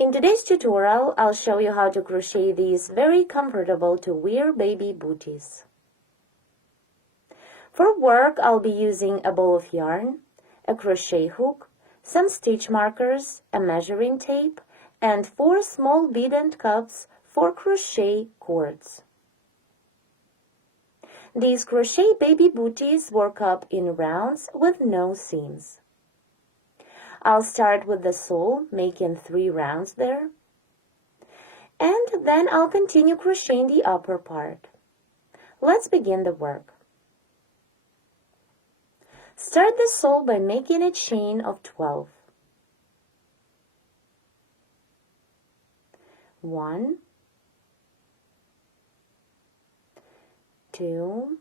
In today's tutorial, I'll show you how to crochet these very comfortable to wear baby booties. For work, I'll be using a ball of yarn, a crochet hook, some stitch markers, a measuring tape, and 4 small bead end cups for crochet cords. These crochet baby booties work up in rounds with no seams. I'll start with the sole, making 3 rounds there, and then I'll continue crocheting the upper part. Let's begin the work. Start the sole by making a chain of 12. 1, 2,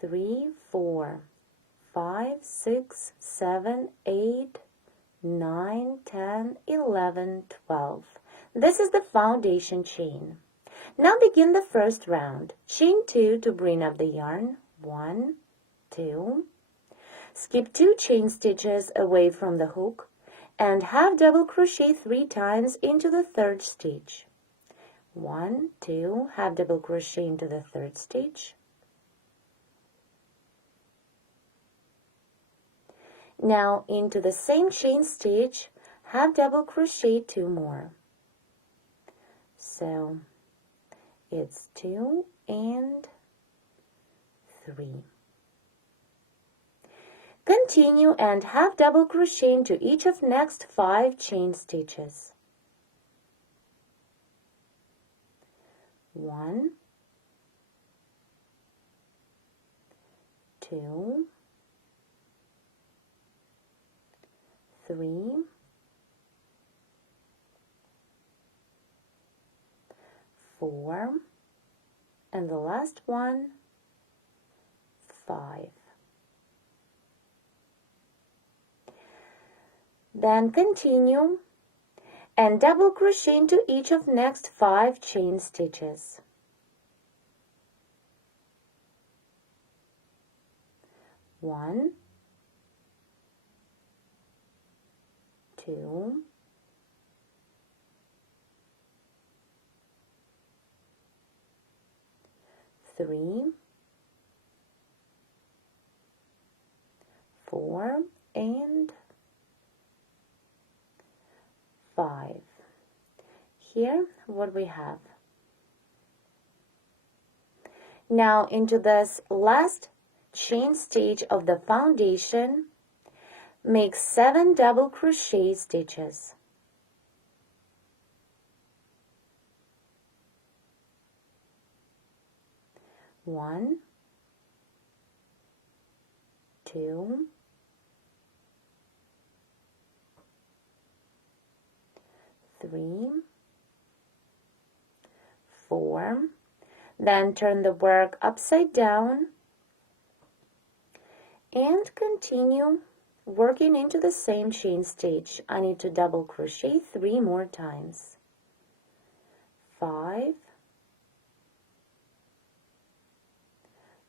3, 4, 5, 6, 7, 8, 9, 10, 11, 12. This is the foundation chain. Now begin the first round. Chain 2 to bring up the yarn. 1, 2. Skip 2 chain stitches away from the hook and half double crochet 3 times into the third stitch. 1, 2, half double crochet into the third stitch. Now into the same chain stitch, half double crochet 2 more. So it's 2 and 3. Continue and half double crochet into each of next 5 chain stitches. 1, 2, 3, 4, and the last one, 5. Then continue and double crochet into each of next 5 chain stitches. 1, 2, 3, 4, and 5. Here, what we have. Now, into this last chain stitch of the foundation, make 7 double crochet stitches. 1, 2, 3, 4. Then turn the work upside down and continue working into the same chain stitch. I need to double crochet 3 more times. 5,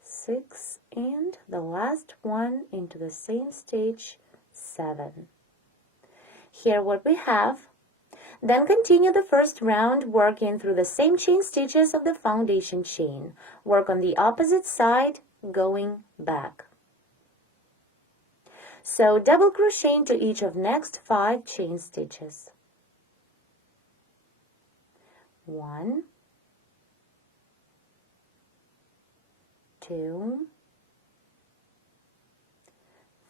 6, and the last one into the same stitch, 7. Here what we have. Then continue the first round working through the same chain stitches of the foundation chain. Work on the opposite side, going back. So double crochet into each of next 5 chain stitches. 1, 2,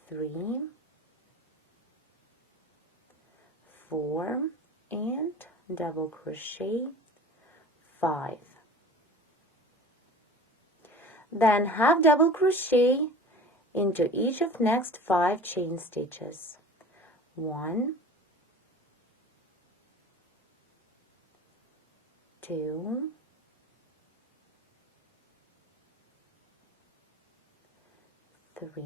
3, 4, and double crochet 5. Then half double crochet into each of next 5 chain stitches. 1, 2, 3,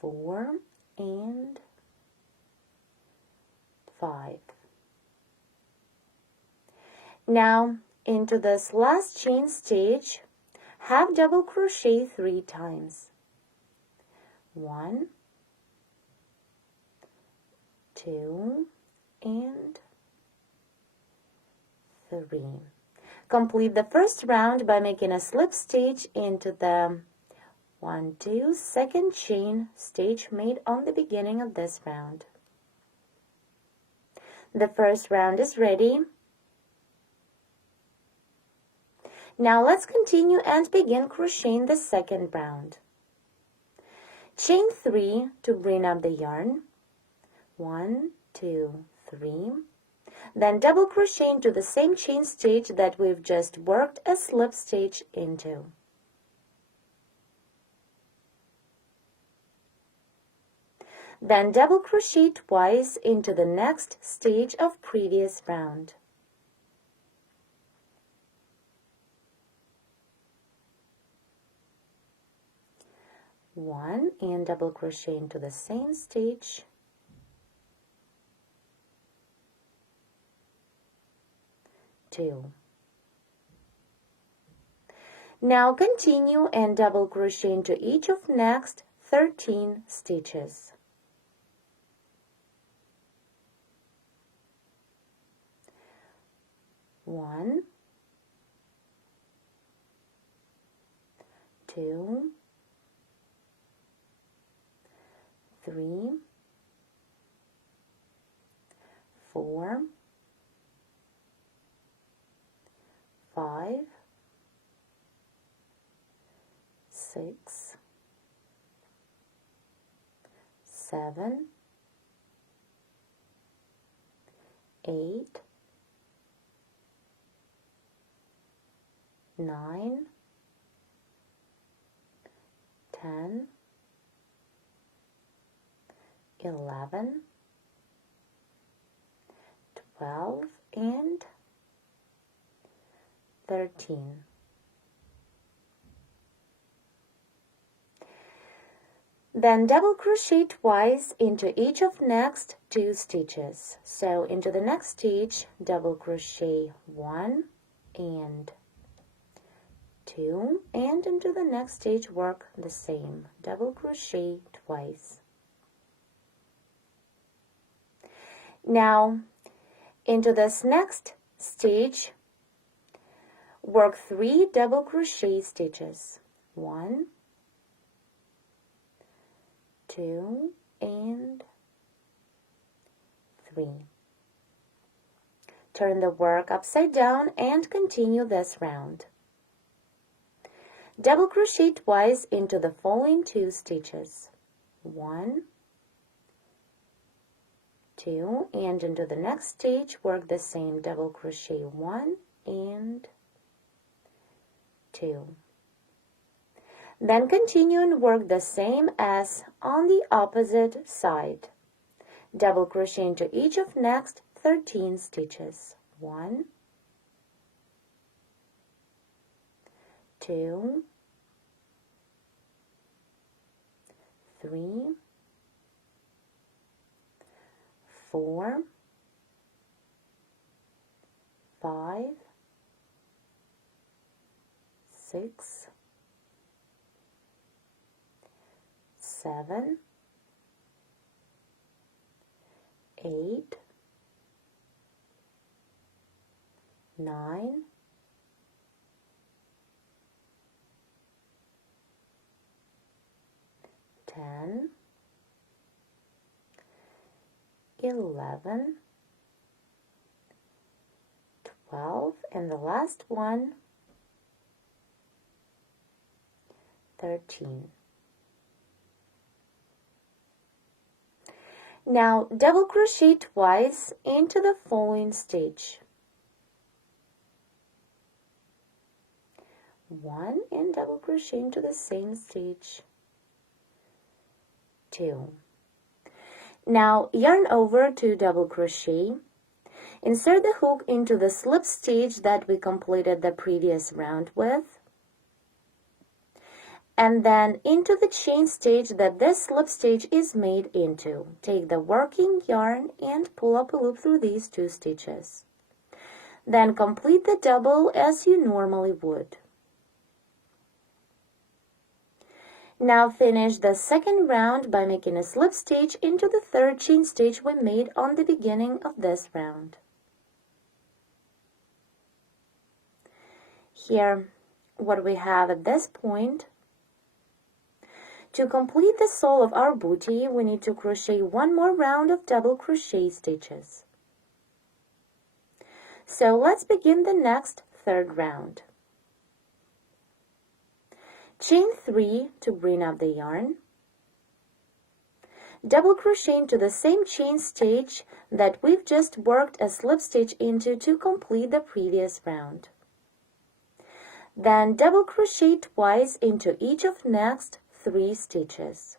4, and 5. Now into this last chain stitch, half double crochet 3 times. 1, 2 and 3. Complete the first round by making a slip stitch into the 1, 2 second chain stitch made on the beginning of this round. The first round is ready. Now let's continue and begin crocheting the second round. Chain 3 to bring up the yarn. 1, 2, 3. Then double crochet into the same chain stitch that we've just worked a slip stitch into. Then double crochet twice into the next stitch of previous round. One and double crochet into the same stitch. 2. Now continue and double crochet into each of next 13 stitches. 1, 2, 3, 4, 5, 6, 7, 8, 9, 10, 11, 12, and 13. Then double crochet twice into each of next 2 stitches. So into the next stitch, double crochet 1 and 2, and into the next stitch work the same, double crochet twice. Now into this next stitch, work 3 double crochet stitches. 1, 2, and 3. Turn the work upside down and continue this round. Double crochet twice into the following 2 stitches. 1, 2, and into the next stitch work the same, double crochet 1 and 2. Then continue and work the same as on the opposite side. Double crochet into each of next 13 stitches. 1, 2, 3, 4, 5, 6, 7, 8, 9, 10, 11, 12, and the last one, 13. Now double crochet twice into the following stitch. 1 and double crochet into the same stitch. 2. Now yarn over to double crochet. Insert the hook into the slip stitch that we completed the previous round with, and then into the chain stitch that this slip stitch is made into. Take the working yarn and pull up a loop through these 2 stitches. Then complete the double as you normally would. Now finish the second round by making a slip stitch into the third chain stitch we made on the beginning of this round. Here, what we have at this point, to complete the sole of our bootie, we need to crochet one more round of double crochet stitches. So let's begin the next third round. Chain 3 to bring up the yarn. Double crochet into the same chain stitch that we've just worked a slip stitch into to complete the previous round. Then double crochet twice into each of next 3 stitches.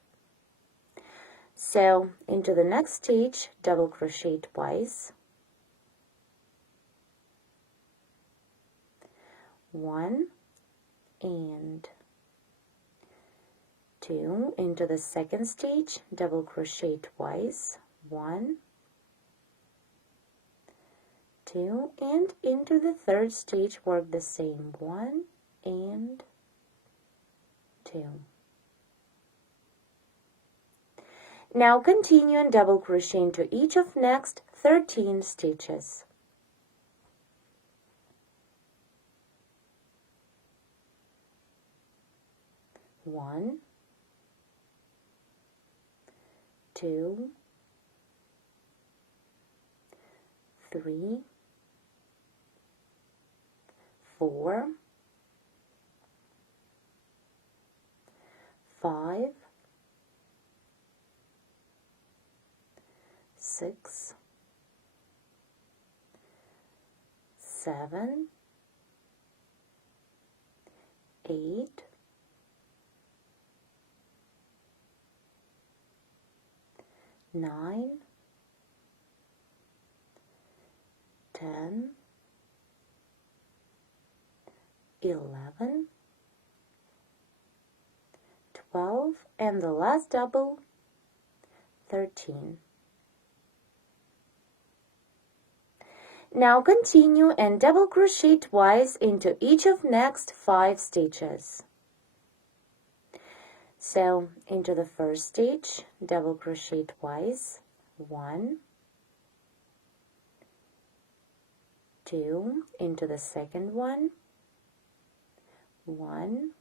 So into the next stitch, double crochet twice. 1 and 2 into the second stitch, double crochet twice, 1, 2, and into the third stitch work the same, 1 and 2. Now continue and double crochet into each of next 13 stitches. One, 2, 3, 4, 5, 6, 7, 8, 9, 10, 11, 12, and the last double, 13. Now continue and double crochet twice into each of next 5 stitches. So into the first stitch, double crochet twice, 1, 2, into the second one, 1,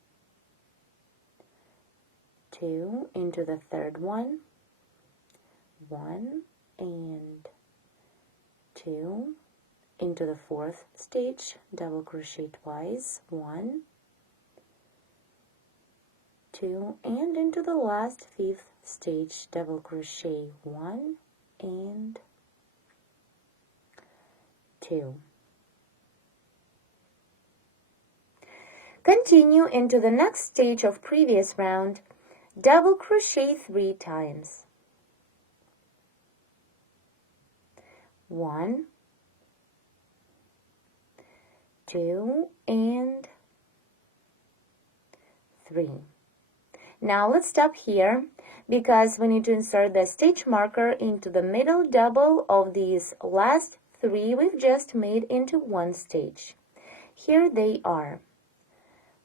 2, into the third one, 1 and 2, into the fourth stitch, double crochet twice, 1, 2, and into the last 5th stitch, double crochet 1 and 2. Continue into the next stage of previous round, double crochet 3 times. 1, 2, and 3. Now let's stop here because we need to insert the stitch marker into the middle double of these last 3 we've just made into one stitch. Here they are.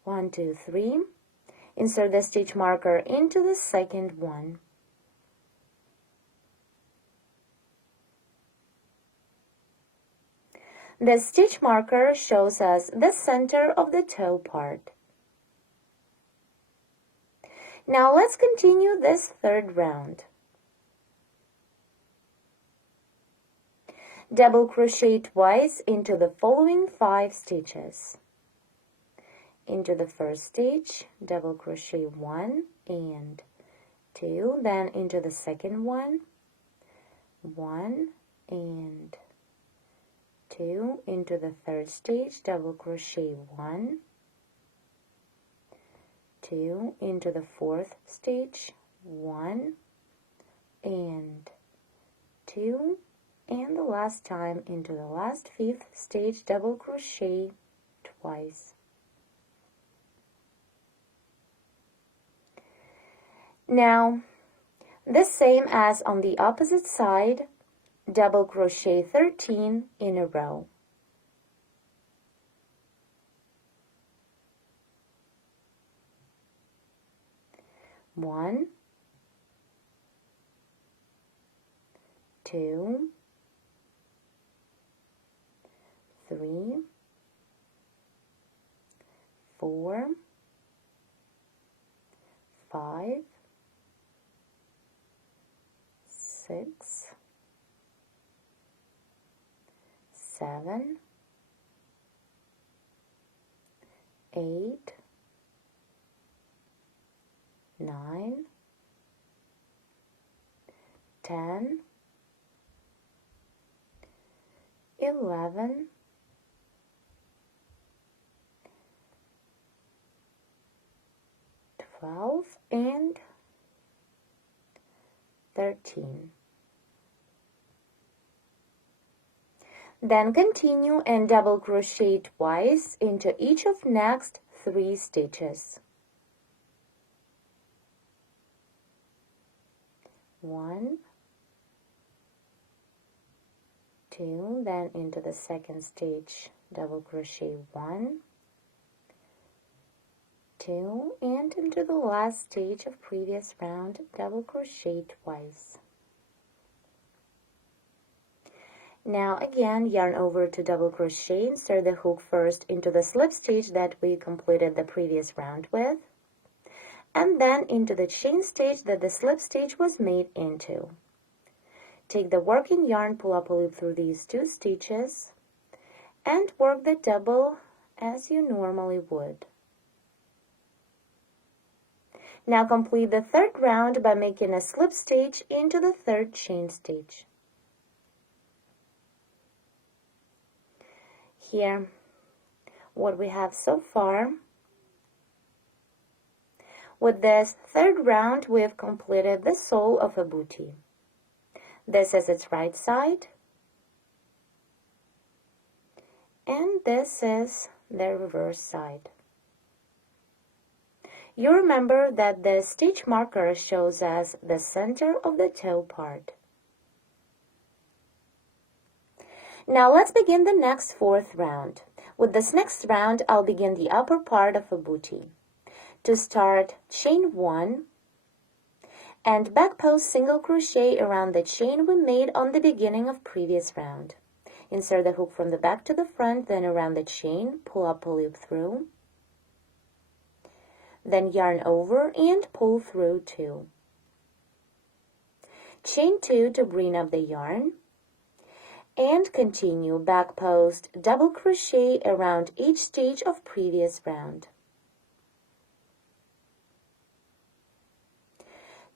1, 2, 3. Insert the stitch marker into the second one. The stitch marker shows us the center of the toe part. Now let's continue this third round. Double crochet twice into the following 5 stitches. Into the first stitch, double crochet 1 and 2, then into the second one, 1 and 2, into the third stitch, double crochet 1, 2, into the fourth stitch, 1 and 2, and the last time into the last 5th stitch, double crochet twice. Now, the same as on the opposite side, double crochet 13 in a row. 1, 2, 3, 4, 5, 6, 7, 8, 9, 10, 11, 12, and 13. Then continue and double crochet twice into each of next 3 stitches. 1, 2, then into the second stitch, double crochet 1, 2, and into the last stitch of previous round, double crochet twice. Now again, yarn over to double crochet, insert the hook first into the slip stitch that we completed the previous round with, and then into the chain stitch that the slip stitch was made into. Take the working yarn, pull up a loop through these 2 stitches, and work the double as you normally would. Now complete the 3rd round by making a slip stitch into the 3rd chain stitch. Here, what we have so far. With this 3rd round, we have completed the sole of a bootie. This is its right side, and this is the reverse side. You remember that the stitch marker shows us the center of the toe part. Now let's begin the next 4th round. With this next round, I'll begin the upper part of a bootie. To start, chain 1 and back post single crochet around the chain we made on the beginning of previous round. Insert the hook from the back to the front, then around the chain, pull up a loop through, then yarn over and pull through 2. Chain 2 to bring up the yarn, and continue back post double crochet around each stitch of previous round.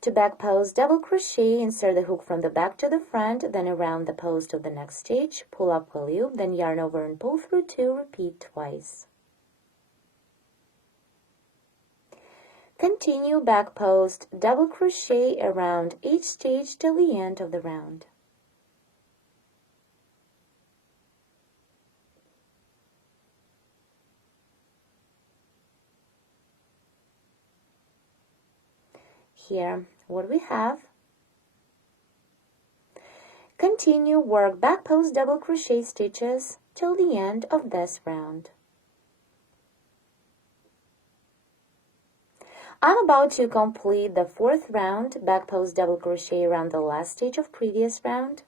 To back post double crochet, insert the hook from the back to the front, then around the post of the next stitch, pull up a loop, then yarn over and pull through 2, repeat twice. Continue back post double crochet around each stitch till the end of the round. Here, what we have. Continue work back post double crochet stitches till the end of this round. I'm about to complete the 4th round, back post double crochet around the last stitch of previous round.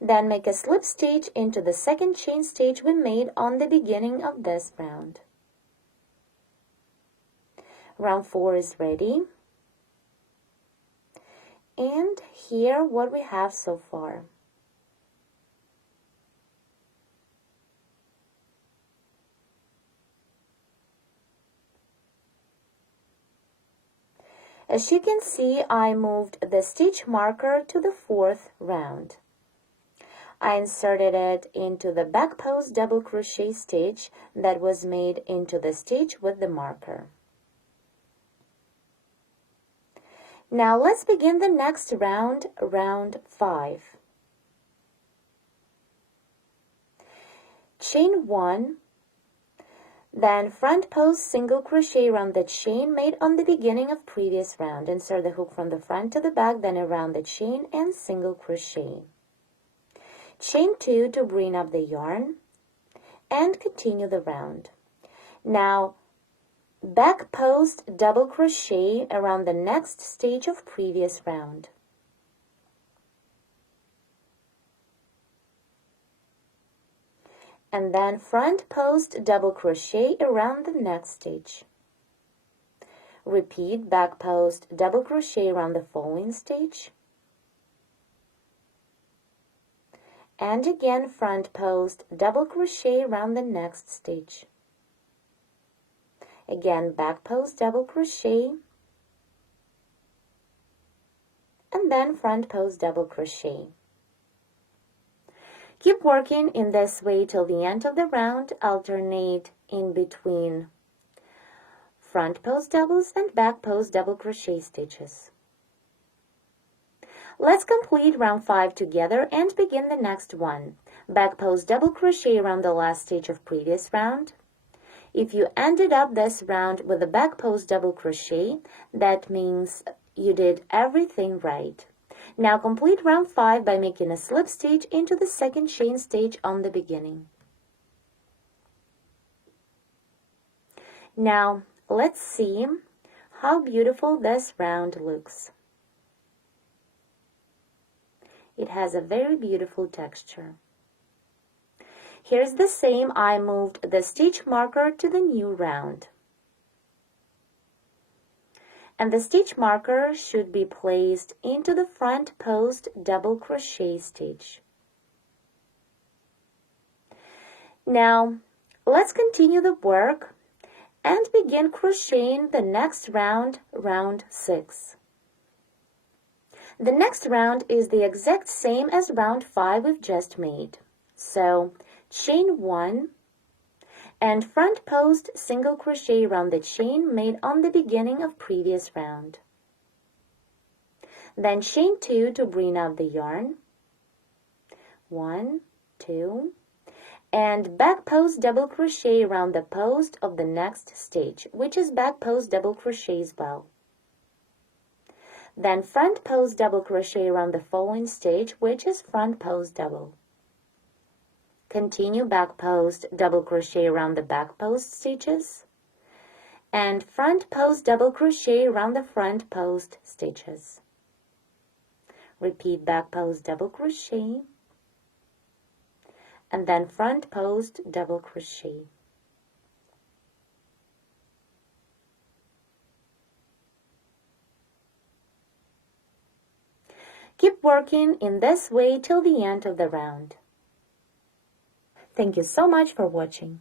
Then make a slip stitch into the 2nd chain stitch we made on the beginning of this round. Round 4 is ready. And here what we have so far. As you can see, I moved the stitch marker to the 4th round. I inserted it into the back post double crochet stitch that was made into the stitch with the marker. Now let's begin the next round, round 5. Chain 1, then front post single crochet around the chain made on the beginning of previous round. Insert the hook from the front to the back, then around the chain and single crochet. Chain 2 to bring up the yarn and continue the round. Now, back post double crochet around the next stage of previous round. And then front post double crochet around the next stage. Repeat back post double crochet around the following stage. And again front post double crochet around the next stage. Again back post double crochet, and then front post double crochet. Keep working in this way till the end of the round. Alternate in between front post doubles and back post double crochet stitches. Let's complete round 5 together and begin the next one. Back post double crochet around the last stage of previous round. If you ended up this round with a back post double crochet, that means you did everything right. Now complete round 5 by making a slip stitch into the second chain stitch on the beginning. Now let's see how beautiful this round looks. It has a very beautiful texture. Here's the same. I moved the stitch marker to the new round. And the stitch marker should be placed into the front post double crochet stitch. Now, let's continue the work and begin crocheting the next round, round 6. The next round is the exact same as round 5 we've just made. So, chain 1 and front post single crochet around the chain made on the beginning of previous round. Then chain 2 to bring out the yarn. 1, 2, and back post double crochet around the post of the next stage, which is back post double crochet as well. Then front post double crochet around the following stage, which is front post double. Continue back post double crochet around the back post stitches and front post double crochet around the front post stitches. Repeat back post double crochet and then front post double crochet. Keep working in this way till the end of the round. Thank you so much for watching.